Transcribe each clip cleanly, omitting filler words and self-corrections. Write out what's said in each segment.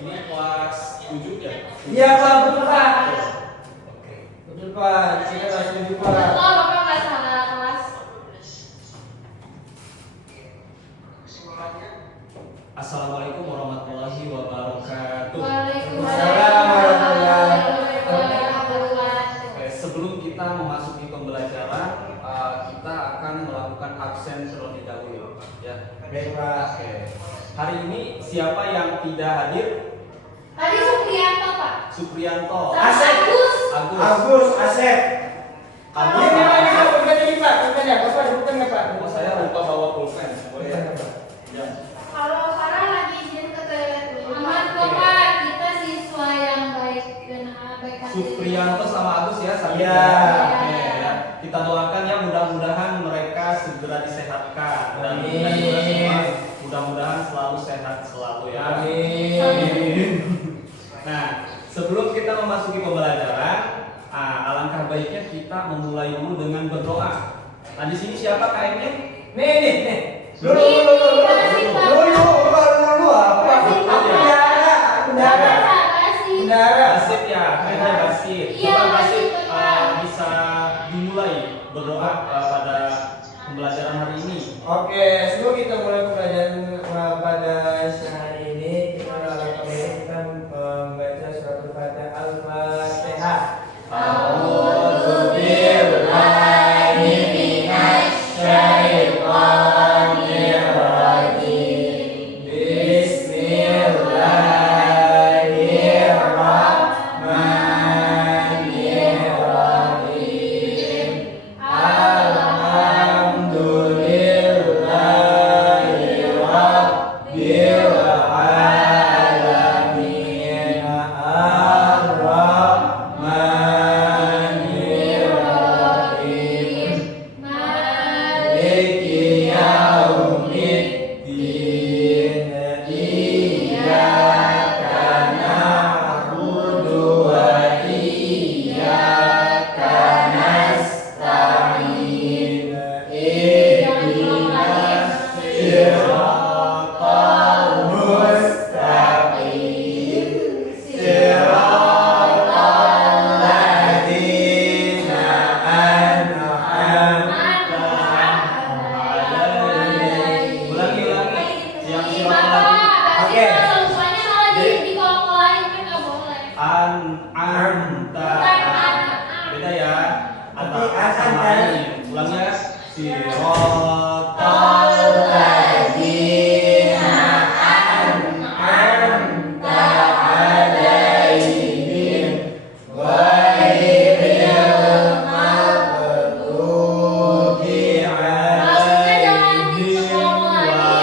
Ini kelas 7 ya? Iya Pak, betul Pak. Oke. Betul Pak, kita kelas 7 Pak. Betul, Bapak nggak salah kelas. Assalamualaikum warahmatullahi wabarakatuh. Waalaikumsalam warahmatullahi wabarakatuh. Oke, sebelum kita memasuki pembelajaran, kita akan melakukan absen terlebih dahulu, ya. Baik Pak. Oke. Hari ini siapa yang tidak hadir? Tadi Supriyanto, Pak. Supriyanto. Asep. Agus, Asep. Agus. Ini mana bukan ini Pak? Bukan ya? Bapak bukan ya Pak? Oh, saya lupa bawa pulpen. Boleh ya? Ya. Kalau Farah lagi izin ke toilet dulu. Aman kok, Pak. Kita siswa yang baik dan baik hati. Supriyanto sama Agus ya, sambil Iya. Oke, ya. Kita doakan ya, mudah-mudahan mereka segera disehatkan dan Amin. kita juga semua mudah-mudahan selalu sehat selalu ya. Amin. Nah, sebelum kita memasuki pembelajaran, alangkah baiknya kita memulai dulu dengan berdoa. Nah, di sini siapa KM-nya? Nih. Dulu apa? Bendara. Basit ya, kayaknya Basit. Iya, Coba Basit Basit, Pak. bisa dimulai berdoa pada pembelajaran hari ini. Oke, sebelum kita mulai pembelajaran pada hari ini, kita membaca surat Al-Fatihah. A'udzu billahi minasy syaithanir rajim. Bismillahirrahmanirrahim. Alhamdulillahi rabbil alamin. Ar-Rahmanir-Rahim. Maliki yaumiddin. Iyyaka na'budu wa iyyaka nasta'in. Ihdinas siratal mustaqim. Siratal ladzina an'amta alaihim. Ulangi. Yang Ih, siapa Bapak, lagi? Bapak Oke. semuanya malah di kelompok lain kan nggak boleh. Anta. Beda ya. Antara Nanti A sama akan. lain. Ulangi ya. Siratal Alladzina an'amta alaihim ghairil maghdubi Maksudnya jangan di alaihim kelompok lagi ya.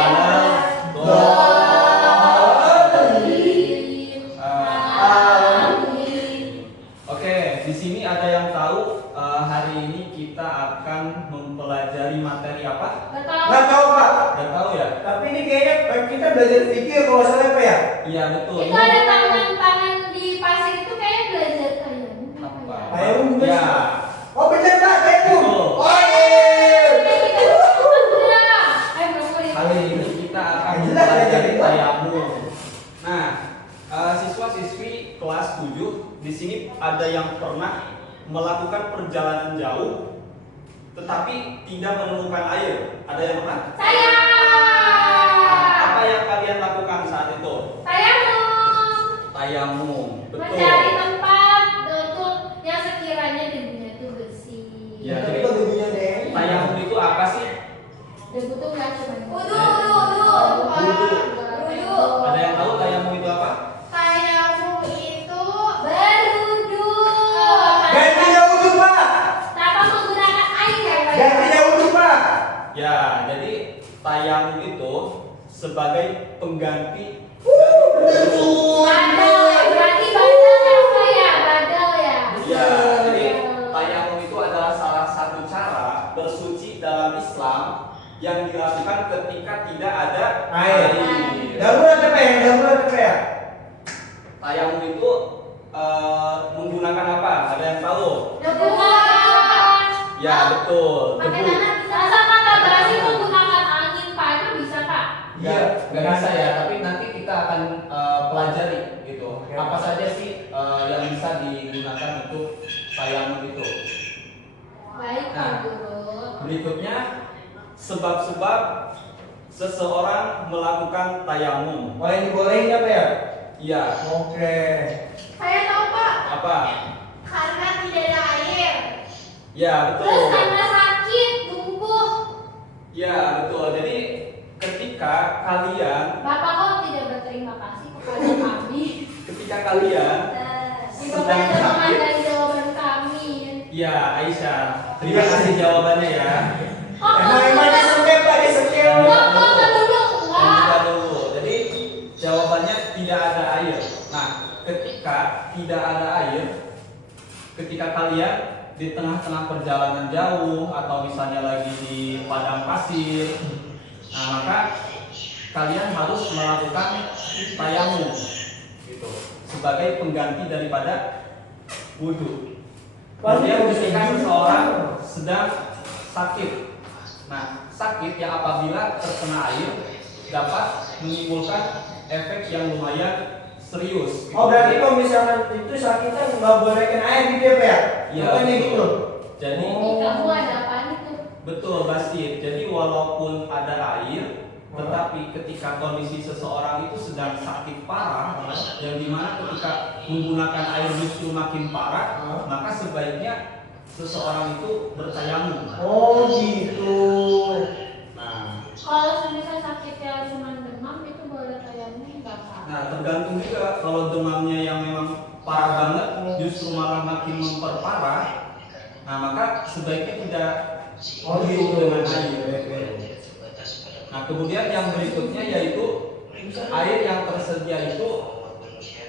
waladdallin. Amin. Oke, di sini ada yang tahu hari ini kita akan mempelajari materi apa? Nggak tahu Pak, Udah tahu ya? tapi ini kayaknya kita belajar fikih kalau nggak salah Pak ya? Iya betul. Itu ada tangan-tangan di pasir itu kayak belajar kayak Apa? Tayamum bukan Ya. sih? Oh benar Pak, tayamum. Betul. Oh iya. Kali ini kita akan Jelas mempelajari belajar itu. tayamum. Nah, siswa-siswi kelas 7 di sini ada yang pernah melakukan perjalanan jauh tetapi tidak menemukan air. Ada yang pernah? Saya. Apa yang kalian lakukan saat itu? Saya mau Tayamum. Betul. mencari tempat untuk yang sekiranya debunya itu bersih. Ya, Tapi jadi kok dudunya deh? tayamum itu apa sih? Debu tuh nggak cuma Wudu. Ada Wudu. yang tahu tayamum itu apa? Tayamum itu berwudu. Gantinya wudhu Pak. Tanpa menggunakan air ya, Pak? Gantinya wudhu Pak. Ya, jadi tayamum itu sebagai pengganti Badal, berarti badal ya, Pak ya? Badal ya? ya, jadi tayamum itu adalah salah satu cara bersuci dalam Islam yang dilakukan ketika tidak ada Air. air. Darurat apa ya? Darurat apa ya? Tayamum itu menggunakan apa? Ada yang tahu? Debuan. Ya, betul. Pakai Debu. tangan bisa. Masa kata berarti menggunakan angin, Pak? Itu bisa, Pak? Nggak bisa ya, tapi nanti kita akan pelajari gitu. Oke. Apa saja sih yang bisa digunakan untuk tayamum itu? Baik, Nah. Pak Guru. Berikutnya sebab-sebab seseorang melakukan tayamum. Oh, yang dibolehin apa ya? Iya. Oke. Saya tahu, Pak. Apa? Karena tidak ada air. Ya, Terus betul. karena sakit, lumpuh. Ya, betul. Jadi ketika kalian Bapak kok tidak berterima kasih kepada kami? kalian Si Bapak tidak menghargai jawaban kami. ya Aisyah, terima kasih jawabannya ya. Emang disengkel Pak, disengkel. Kok dulu? Buka Enggak. dulu. Jadi jawabannya tidak ada air. Nah, ketika tidak ada air, ketika kalian di tengah-tengah perjalanan jauh atau misalnya lagi di padang pasir, nah maka kalian harus melakukan tayamum gitu sebagai pengganti daripada wudhu. Kemudian ketika seseorang sedang sakit, nah sakit yang apabila terkena air dapat menimbulkan efek yang lumayan serius. Oh, berarti kalau misalkan itu sakitnya nggak boleh kena air gitu ya Pak ya? Iya, Bukannya betul. gitu. Jadi Ini kamu ada apaan itu? betul Basit. Jadi walaupun ada air, tetapi ketika kondisi seseorang itu sedang sakit parah, yang dimana ketika menggunakan air justru makin parah, maka sebaiknya seseorang itu bertayamum. Oh, gitu. Nah, Kalau semisal sakitnya cuma demam itu boleh tayamum enggak, Pak? nah tergantung juga kalau demamnya yang memang parah banget, justru malah makin memperparah. Nah maka sebaiknya tidak Oh, gitu. dengan air. Nah kemudian yang berikutnya yaitu air yang tersedia itu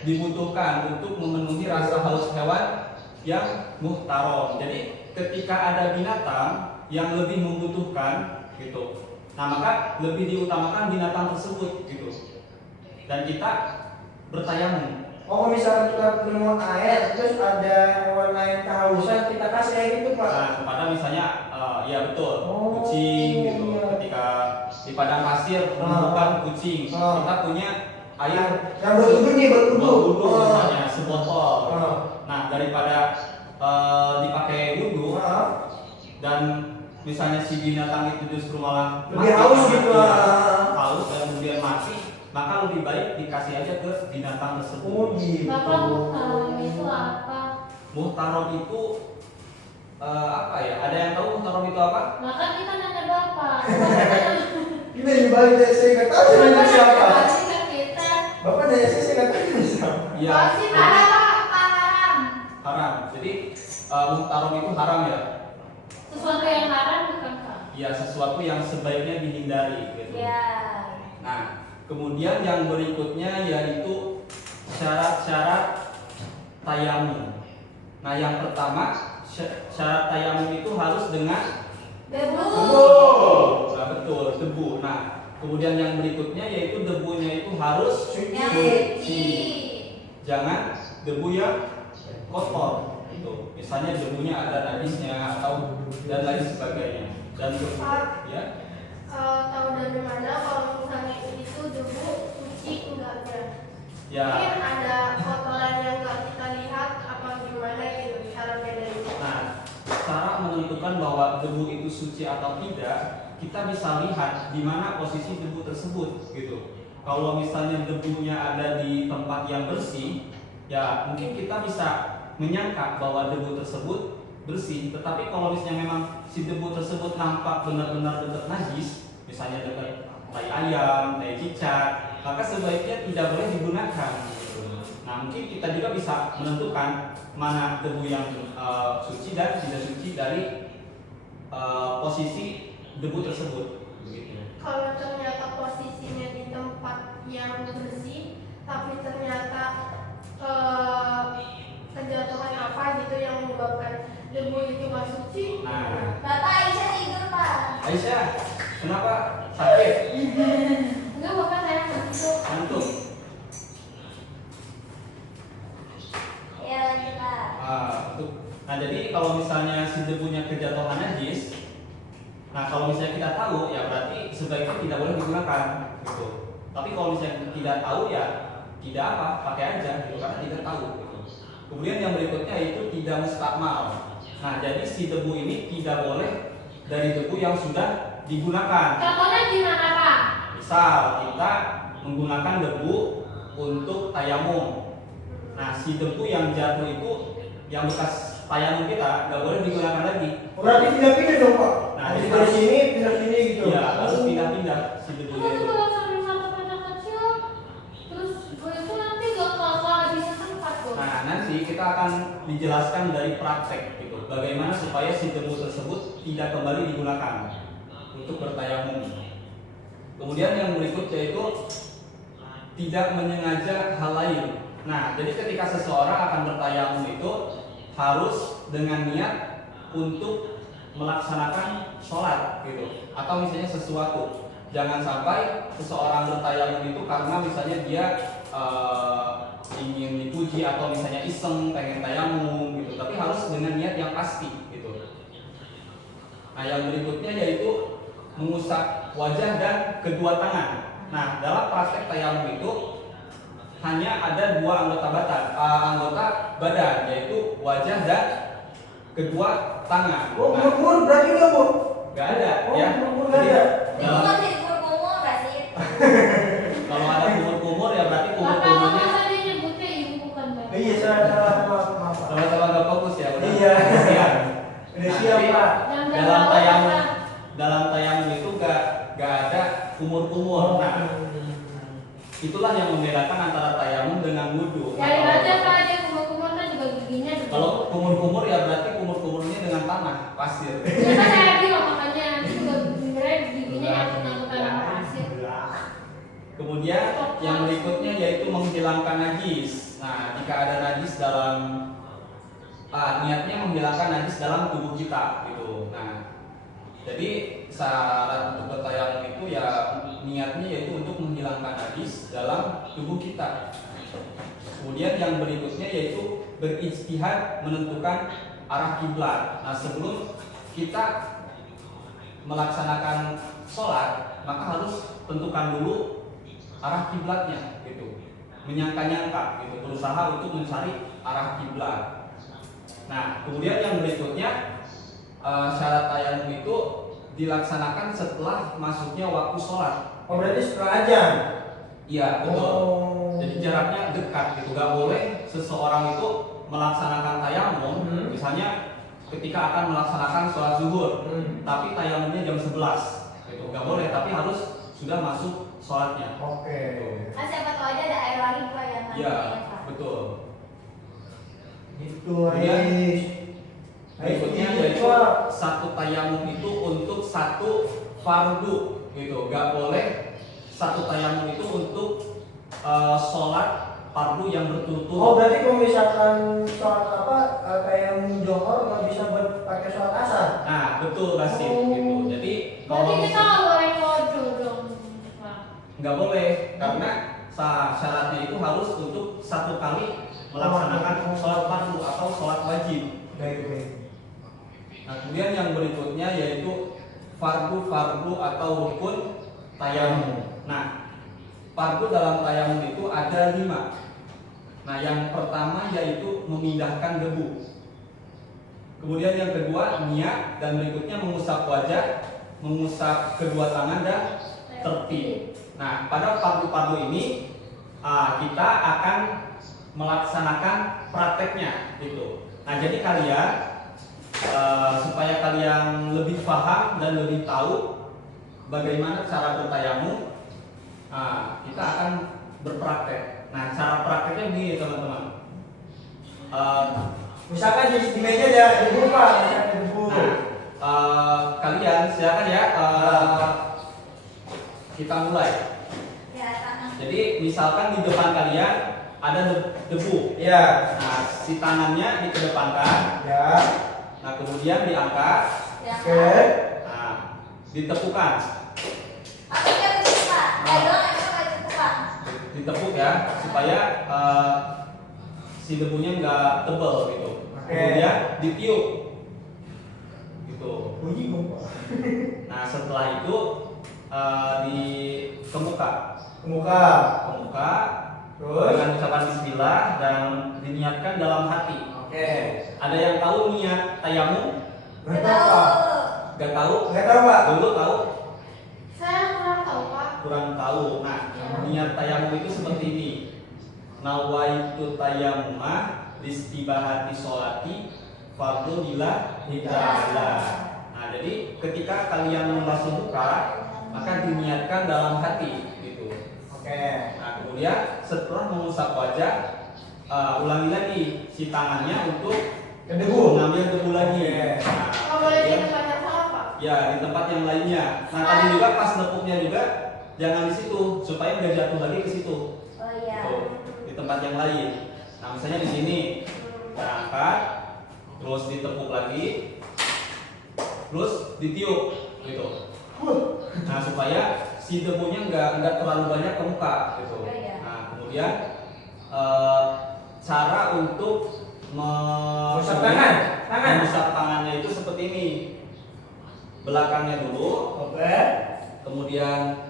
dibutuhkan untuk memenuhi rasa haus hewan yang muhtarom. Jadi ketika ada binatang yang lebih membutuhkan gitu, nah maka lebih diutamakan binatang tersebut gitu. Dan kita bertayamum. Oh, kalau misalkan kita minum air, terus ada hewan lain kehausan, kita kasih air itu Pak. Nah, kepada misalnya ya betul, Oh, kucing gitu. iya. Ketika di padang pasir menemukan kucing, kita punya air yang berwudu nih, berwudu. berwudu misalnya sebotol. Ah. Nah, daripada dipakai wudu dan misalnya si binatang itu justru malah Lebih haus gitu, haus dan kemudian mati, maka lebih baik dikasih aja ke binatang tersebut. Oh, gitu. Bapak muhtarom itu apa? Muhtarom itu apa ya? Ada yang tahu muhtarom itu apa? Maka kita nanya Bapak. Kita di balik dari saya nggak tahu saya nanya siapa. Pasti kan kita. Bapak nanya saya nggak tahu nanya siapa. Iya. Pasti haram. Haram. Jadi muhtarom itu haram ya. Sesuatu yang haram bukan, Pak? Ya sesuatu yang sebaiknya dihindari gitu. Ya. Nah, kemudian yang berikutnya yaitu syarat-syarat tayamum. Nah, yang pertama syarat tayamum itu harus dengan Debu. nah, betul, debu. Nah, kemudian yang berikutnya yaitu debunya itu harus Yang suci. suci. Jangan debu yang kotor gitu. Misalnya debunya ada najisnya atau dan lain sebagainya. Dan debu ya. Tahu dari mana kalau misalnya itu debu suci enggaknya? Ya. Mungkin ada kotoran yang nggak kita lihat apa gimana gitu cara bedain. Nah, cara menentukan bahwa debu itu suci atau tidak, kita bisa lihat di mana posisi debu tersebut gitu. Kalau misalnya debunya ada di tempat yang bersih, ya mungkin kita bisa menyangka bahwa debu tersebut bersih. Tetapi kalau misalnya memang si debu tersebut nampak benar-benar dekat najis, misalnya dekat tai ayam, tai cicak, maka sebaiknya tidak boleh digunakan. Gitu. Nah, mungkin kita juga bisa menentukan mana debu yang suci dan tidak suci dari posisi debu tersebut. Begitu. Kalau ternyata posisinya di tempat yang bersih, tapi ternyata kejatuhan apa gitu yang menyebabkan debu itu nggak suci. Nah, Bapak Aisyah tidur, Pak. Aisyah, kenapa sakit? Enggak, Bapak saya ngantuk. Ngantuk. Ya, lanjut, Pak. Betul. Nah, jadi kalau misalnya si debunya kejatuhan najis, nah kalau misalnya kita tahu, ya berarti sebaiknya tidak boleh digunakan, gitu. Tapi kalau misalnya tidak tahu, ya tidak apa, pakai aja gitu karena tidak tahu gitu. Kemudian yang berikutnya itu tidak mustakmal. Nah, jadi si debu ini tidak boleh dari debu yang sudah digunakan. Contohnya gimana Pak? Misal kita menggunakan debu untuk tayamum. Nah, si debu yang jatuh itu yang bekas tayamum kita nggak boleh digunakan lagi. Berarti pindah-pindah dong Pak. Nah, Jadi jadi dari sini pindah sini gitu. Iya, harus pindah-pindah si debunya Tapi itu. kalau sambil satu anak kecil, terus gue itu nanti gak bisa tempat kok. Nah, nanti kita akan dijelaskan dari praktek gitu. Bagaimana supaya si debu tersebut tidak kembali digunakan untuk bertayamum. Kemudian yang berikutnya itu tidak menyengaja hal lain. Nah, jadi ketika seseorang akan bertayamum itu harus dengan niat untuk melaksanakan sholat gitu, atau misalnya sesuatu. Jangan sampai seseorang bertayamum itu karena misalnya dia ingin dipuji atau misalnya iseng pengen tayamum gitu, tapi harus dengan niat yang pasti gitu. Nah, yang berikutnya yaitu mengusap wajah dan kedua tangan. Nah, dalam praktek tayamum itu hanya ada dua anggota badan, yaitu wajah dan kedua tangan. Oh, Nah, kumur berarti nggak Bu? nggak ada Oh, ya. kumur nggak ada. Dalam- kalau ada kumur-kumur ya berarti Bapak kumur-kumurnya tadi nyebutnya ibu bukan Bapak. Iya, salah maaf Pak. sama-sama nggak fokus ya. Udah Iya. siap. Udah siap Pak. Yang Dalam bawah, tayamum, Pak. dalam tayamum itu nggak ada kumur-kumur. Nah, itulah yang membedakan antara tayamum dengan wudhu. Nah, Cari aja kalau- Pak, dia kumur-kumur kan juga giginya. Kalau kumur-kumur ya berarti kumur-kumurnya dengan tanah, pasir. Ya kan saya bilang makanya dia juga sebenarnya giginya yang nyangkut sama pasir. Kemudian yang berikutnya yaitu menghilangkan najis. Nah, jika ada najis dalam niatnya menghilangkan najis dalam tubuh kita gitu. Nah, jadi syarat untuk bertayamum itu ya niatnya yaitu untuk menghilangkan najis dalam tubuh kita. Kemudian yang berikutnya yaitu berijtihad menentukan arah kiblat. Nah, sebelum kita melaksanakan sholat, maka harus tentukan dulu arah kiblatnya, gitu. Menyangka-nyangka, gitu. Berusaha untuk mencari arah kiblat. Nah, kemudian yang berikutnya syarat tayamum itu dilaksanakan setelah masuknya waktu sholat. Oh, berarti setengah jam. Iya, betul. Oh. Jadi jaraknya dekat gitu. Gak boleh seseorang itu melaksanakan tayamum, misalnya ketika akan melaksanakan sholat zuhur, tapi tayamumnya jam 11 gitu. Gak boleh, tapi harus sudah masuk sholatnya. Oke. Kan siapa tahu aja ada air lagi Pak yang nanti Iya, ya, Pak. betul. Itu Kemudian Ais. berikutnya Ais, yaitu Pak. satu tayamum itu untuk satu fardu gitu. Gak boleh satu tayamum itu untuk sholat fardu yang Oh, berturut-turut. berarti kalau misalkan sholat apa kayak johor nggak bisa pakai sholat asar. Nah, betul Rasim Oh. gitu. Jadi Berarti kita nggak boleh kodo dong, Pak. nggak boleh karena syaratnya itu harus untuk satu kali melaksanakan sholat fardu atau sholat wajib. Baik. Nah, kemudian yang berikutnya yaitu fardu atau rukun tayamum. Nah, fardu dalam tayamum itu ada 5. Nah, yang pertama yaitu memindahkan debu. Kemudian yang kedua niat, dan berikutnya mengusap wajah, mengusap kedua tangan dan tertib. Nah, pada fardu-fardu ini kita akan melaksanakan prakteknya gitu. Nah, jadi kalian supaya kalian lebih paham dan lebih tahu bagaimana cara bertayamum, kita akan berpraktek. Nah, cara prakteknya begini teman-teman. Misalkan di meja ada debu Pak, misalkan ada debu. Kalian silakan ya, kita mulai. Ya, tangan. Jadi misalkan di depan kalian ada debu. Ya. Nah, si tangannya dikedepankan. Ya. Nah, kemudian diangkat. Ya, Oke. Pak. Nah, ditepukkan. Atau kayak begitu Pak. Dagang emang kayak gitu Pak. Ditepuk ya supaya si debunya nggak tebal gitu. Oke. Kemudian ditiup gitu. Bunyi kok Pak. Nah, setelah itu di ke muka, Ke muka. Terus? dengan ucapan bismillah dan diniatkan dalam hati. Oke. Ada yang tahu niat tayamum? Nggak tahu Pak. Gak tahu? Nggak tahu Pak. Dulu tahu? Saya kurang tahu Pak. Kurang tahu. Nah, niat tayamum itu seperti ini. Nawaitu tayamumah listibahati sholati fardu bila hidayah. Nah, jadi ketika kalian membasuh muka, maka diniatkan dalam hati gitu. Oke. Nah, kemudian setelah mengusap wajah, ulangi lagi si tangannya untuk Ke debu. mengambil debu lagi. Oke. Nah, Kalau boleh di kemudian- tempat yang salah Pak. ya di tempat yang lainnya. Nah, tadi juga pas nepuknya juga jangan di situ supaya nggak jatuh lagi ke situ. Oh iya. Tuh, di tempat yang lain. Nah, misalnya di sini, kita angkat, terus ditepuk lagi, terus ditiup, gitu. Nah, supaya si debunya nggak terlalu banyak ke muka, gitu. Iya. Nah, kemudian cara untuk Mengusap tangan. mengusap tangannya itu seperti ini. Belakangnya dulu, Oke. kemudian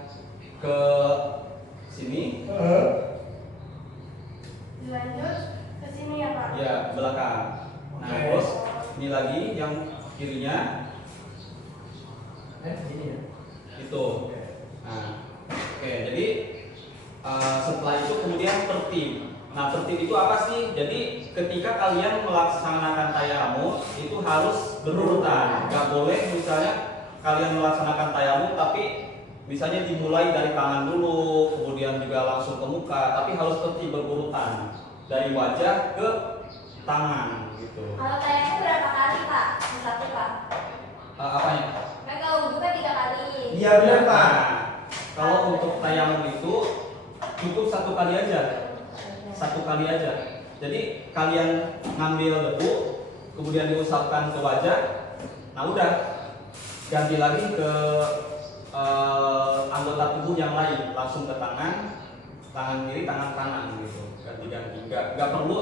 ke sini, Dilanjut ke sini ya Pak. ya belakang. Nah, Oke. terus ini lagi yang kirinya Gini ya. itu. Nah, oke. Jadi setelah itu kemudian tertib. Nah, tertib itu apa sih? Jadi ketika kalian melaksanakan tayamum itu harus berurutan. Gak boleh misalnya kalian melaksanakan tayamum tapi misalnya dimulai dari tangan dulu, kemudian juga langsung ke muka, tapi harus tertib berurutan dari wajah ke tangan gitu. Kalau tayangnya berapa kali Pak? Satu Pak. Apanya? Kan kalau wudhu kan 3 kali. Iya benar Pak. Nah, kalau untuk tayamum itu cukup satu kali aja. Satu kali aja. Jadi kalian ngambil debu, kemudian diusapkan ke wajah. Nah udah, ganti lagi ke anggota tubuh yang lain, langsung ke tangan kiri, tangan kanan gitu. Ganti-ganti. Nggak perlu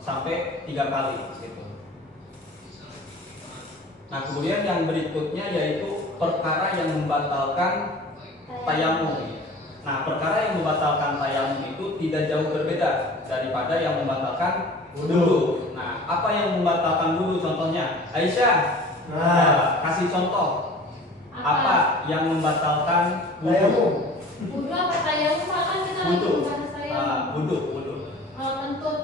sampai 3 kali gitu. Nah kemudian yang berikutnya yaitu perkara yang membatalkan tayamum. Nah, perkara yang membatalkan tayamum itu tidak jauh berbeda daripada yang membatalkan wudu. Nah, apa yang membatalkan wudu contohnya? Aisyah, Nah. kasih contoh. Apa yang membatalkan wudu? Tayamum. Wudhu apa tayamum Pak? Kan kita lagi Wudu. membahas tayamum. Wudu. Kentut.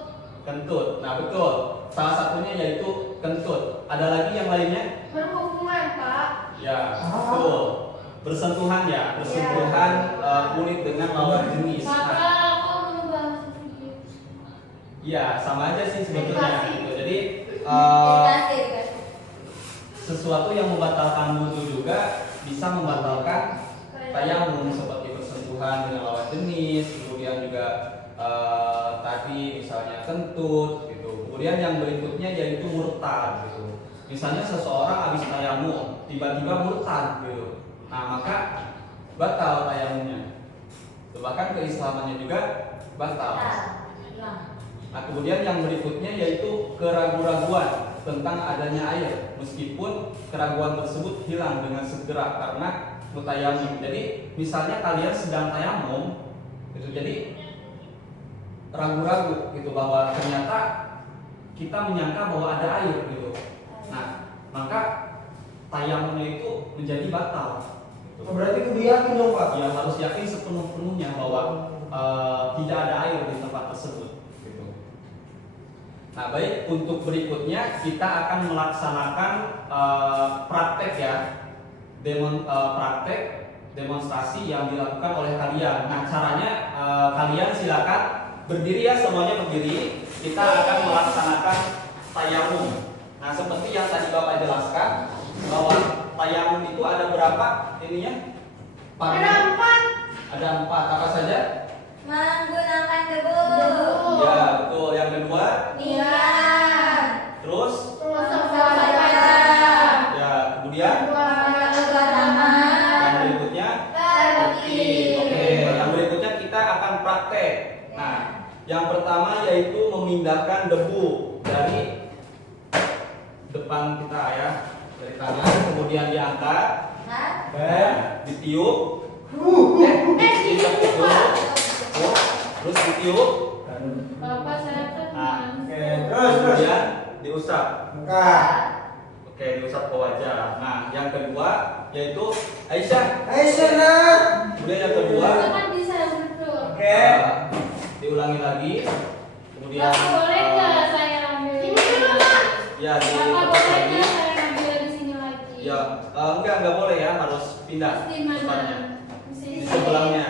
Kentut. Nah, betul. Salah satunya yaitu kentut. Ada lagi yang lainnya? Berhubungan Pak. Ya, betul. Bersentuhan ya, bersentuhan kulit dengan lawan jenis. Maka Nah, aku mau bahas sedikit. iya, sama aja sih sebetulnya. Edukasi. Gitu. Jadi Edukasi. sesuatu yang membatalkan wudhu juga bisa membatalkan tayamum seperti bersentuhan dengan lawan jenis, kemudian juga tadi misalnya kentut gitu. Kemudian yang berikutnya yaitu murtad gitu. Misalnya seseorang habis tayamum tiba-tiba murtad gitu. Nah, maka batal tayamumnya. Bahkan keislamannya juga batal. Nah, kemudian yang berikutnya yaitu keraguan-raguan tentang adanya air, meskipun keraguan tersebut hilang dengan segera karena mutayamum. Jadi, misalnya kalian sedang tayamum, gitu, jadi ragu-ragu gitu bahwa ternyata kita menyangka bahwa ada air gitu. Nah, maka tayamumnya itu menjadi batal. Oh, berarti kudu yakin dong Pak. Ya harus yakin sepenuh-penuhnya bahwa tidak ada air di tempat tersebut. Gitu. Nah, baik, untuk berikutnya kita akan melaksanakan praktek ya, praktek demonstrasi yang dilakukan oleh kalian. Nah, caranya kalian silakan berdiri ya, semuanya berdiri. Kita akan melaksanakan tayamum. Nah, seperti yang tadi Bapak jelaskan bahwa tayamum itu ada berapa ininya? Ada 4. Ada 4. Apa saja? Menggunakan debu. Ya, betul. Yang kedua, Niat. terus Wajah. ya, kemudian Kedua tangan. yang berikutnya Tertib. Oke, yang berikutnya kita akan praktek. Nah, yang pertama yaitu memindahkan debu dari depan kita ya, dari tangan, kemudian diangkat, Nah. ditiup, Sedikit Pak. tuh, terus ditiup, Bapak saya tenang. Oke, terus. kemudian diusap. Muka. Oke, diusap ke wajah. Nah, yang kedua yaitu Aisyah. Aisyah nak. Kemudian yang kedua Itu kan bisa betul. Oke. diulangi lagi. Kemudian Bapak boleh nggak saya ambil? Ini dulu, Pak. ya Bapak dilepas boleh lagi. nggak saya ambil di sini lagi? Ya, enggak boleh ya, harus pindah Di mana? tempatnya. Di Di sini. sebelahnya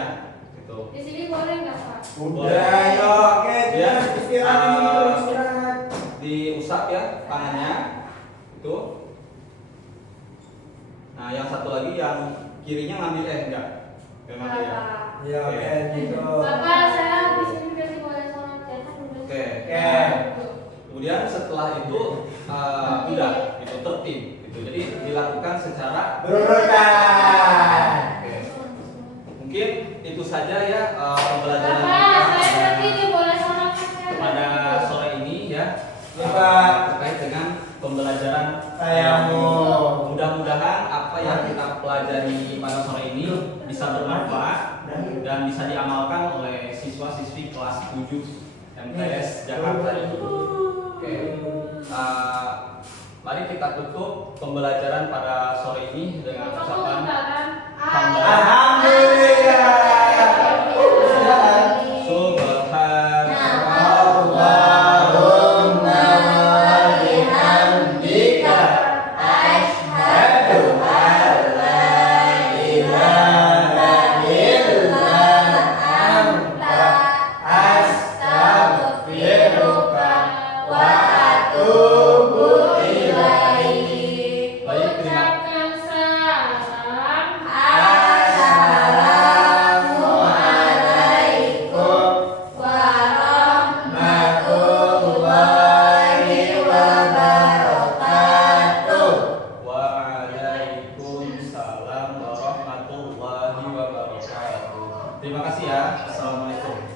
gitu. Di sini boleh nggak Pak? Udah, yo. Oke, Ya. terus istirahat ini dulu, istirahat. Diusap ya tangannya. Itu. Nah, yang satu lagi yang kirinya ngambil enggak. Memang ya. Ya, oke, gitu. Bapak saya di sini berarti boleh sholat ya kan udah. Oke. Oke. Kemudian setelah itu udah itu tertib gitu. Jadi dilakukan secara Berurutan. oke. Mungkin itu saja ya pembelajaran Bapak saya kita berarti ini boleh sholat kan? pada sore ini ya. Ya, Pak. Terkait dengan pembelajaran Tayamum. Mudah-mudahan apa yang kita pelajari pada sore ini bisa bermanfaat dan bisa diamalkan oleh siswa-siswi kelas 7 MTS Jakarta ini. Oke. Mari kita tutup pembelajaran pada sore ini dengan Bapak mau ucapan minta kan? Alhamdulillah. Allahumma wa bihamdika asyhadu an la ilaha illa anta astaghfiruka wa atubu ilaik. Baik, terima Ucapkan salam. Assalamualaikum warahmatullahi wabarakatuh. Waalaikumsalam warahmatullahi wabarakatuh. Terima kasih ya. Assalamualaikum.